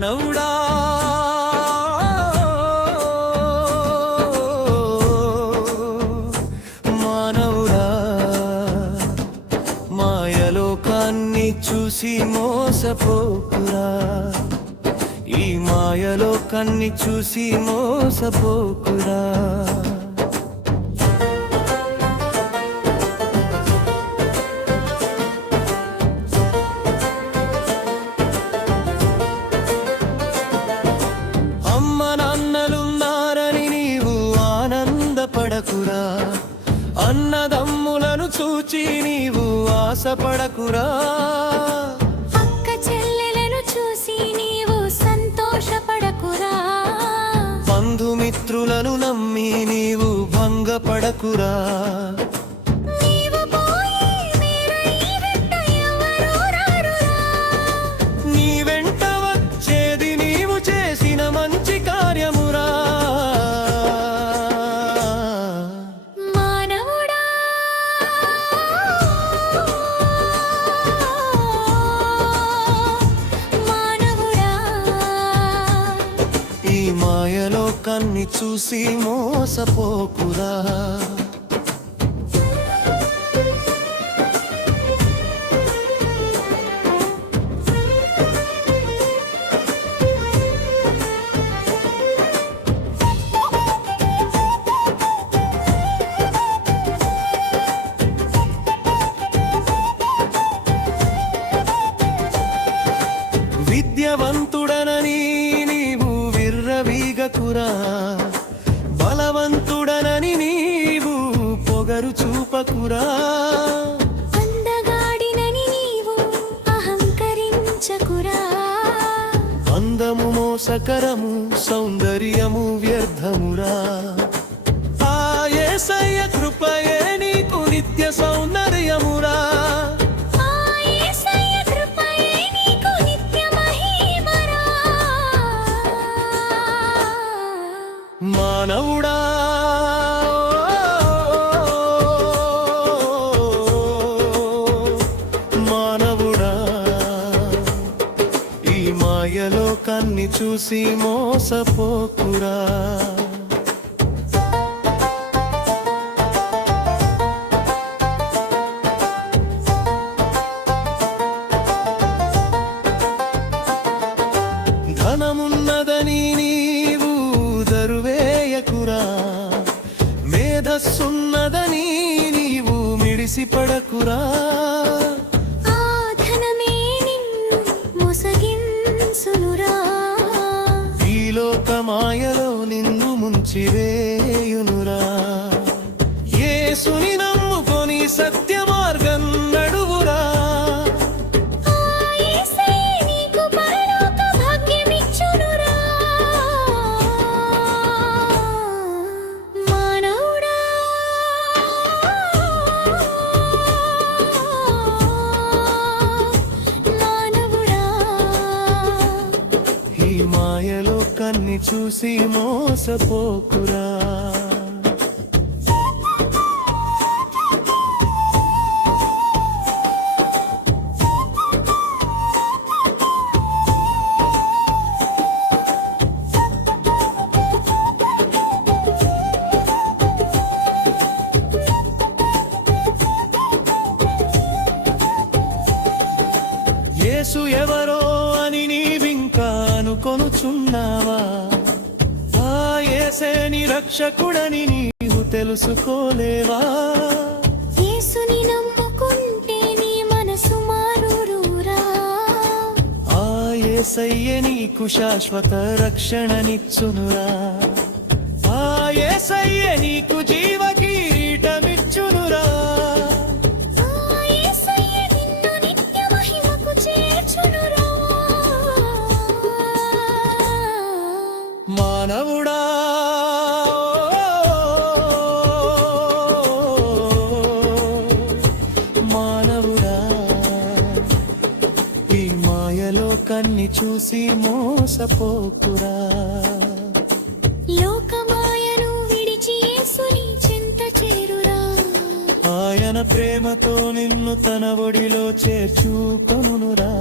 మానవుడా మానవుడా మాయలోకాన్ని చూసి మోసపోకురా ఈ మాయలోకాన్ని చూసి మోసపోకురా పడకురా అన్నదమ్ములను చూచి నీవు ఆశపడకురా అక్క చెల్లెలను చూసి నీవు సంతోషపడకురా బంధుమిత్రులను నమ్మి నీవు భంగపడకురా నీ వెంట వచ్చేది నీవు చేసిన మంచి కార్యమురా మాయలోకాన్ని చూసి మోసపోకురా విద్యావంతుడనని వీగకురా బలవంతుడనని నీవు పొగరు చూపకురా అందగాడినని నీవు అహంకరించకురా అందము మోసకరము సౌందర్యము వ్యర్థమురా ఆ యేసయ్య కృపయే నీకు నిత్య సౌందర్యమురా మానవుడా మానవుడా ఈ మాయలోకాన్ని చూసి మోసపోకురా ధనమున్నదని మేధస్సున్నదని నీవు మిడిసిపడకురా ఆ ధనమే నిన్ను మోసగించునురా ఈ లోకమాయలో నిన్ను ముంచివేయునురా యేసుని నమ్ముకొని సత్య మార్గం నడువురా మాయలోకాన్ని చూసి మోసపోకురా యేసు ఎవరో అని నీవింకా అనుకొనుచున్నావా ఆ యేసే నీ రక్షకుడని నీవు తెలుసుకోలేవా యేసుని నమ్ముకుంటే నీ మనసు మారురా ఆ యేసయ్యే నీకు శాశ్వత రక్షణనిచ్చునురా ఆ యేసయ్యే నీకు జీవ కిరీటమిచ్చునురా మానవుడా మానవుడా ఈ మాయలోకాన్ని చూసి మోసపోకురా లోకమాయను విడిచి యేసుని చెంత చేరురా ఆయన ప్రేమతో నిన్ను తన ఒడిలో చేర్చుకొనురా